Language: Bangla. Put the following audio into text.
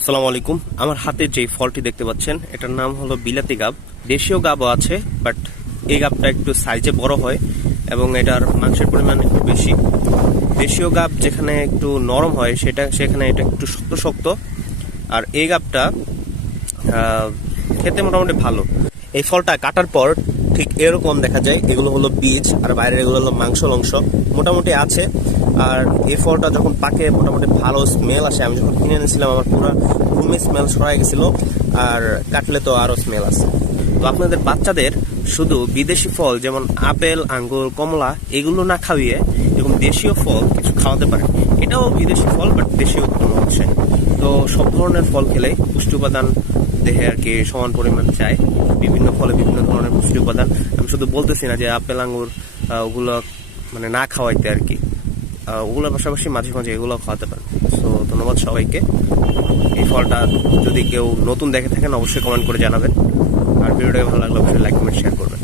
আসসালামু আলাইকুম। আমার হাতে যে ফলটি দেখতে পাচ্ছেন এটার নাম হলো বিলাতি গাব। দেশীয় গাবও আছে, বাট এই গাবটা একটু সাইজে বড় হয় এবং এটার মাংসের পরিমাণ একটু বেশি। দেশীয় গাব যেখানে একটু নরম হয় সেখানে এটা একটু শক্ত শক্ত। আর এই গাবটা খেতে মোটামুটি ভালো। এই ফলটা কাটার পর ঠিক এরকম দেখা যায়, এগুলো হলো বীজ আর বাইরের এগুলো হলো মাংস মোটামুটি আছে। আর এই ফলটা যখন পাকে মোটামুটি ভালো স্মেল আসে। আমি যখন কিনে এনেছিলাম আমার পুরো রুমে স্মেল ছড়াই গেছিল, আর কাটলে তো আরো স্মেল আছে। তো আপনাদের বাচ্চাদের শুধু বিদেশি ফল যেমন আপেল, আঙ্গুর, কমলা এগুলো না খাওয়িয়ে এরকম দেশীয় ফল কিছু খাওয়াতে পারে। এটাও বিদেশি ফল, বাট দেশীয় কোনো হচ্ছে। তো সব ধরনের ফল খেলে পুষ্টি উপাদান দেহে আর কি সমান পরিমাণ চাই। বিভিন্ন ফলে বিভিন্ন ধরনের পুষ্টি উপাদান। আমি শুধু বলতেছি না যে আপেল, আঙ্গুর ওগুলো মানে না খাওয়াইতে আর কি। ওগুলোর পাশাপাশি মাঝে মাঝে এগুলো খাওয়াতে পারেন। সো ধন্যবাদ সবাইকে। এই ফলটা যদি কেউ নতুন দেখে থাকেন অবশ্যই কমেন্ট করে জানাবেন। আর ভিডিওটা ভালো লাগলে অবশ্যই লাইক কমেন্ট শেয়ার করবেন।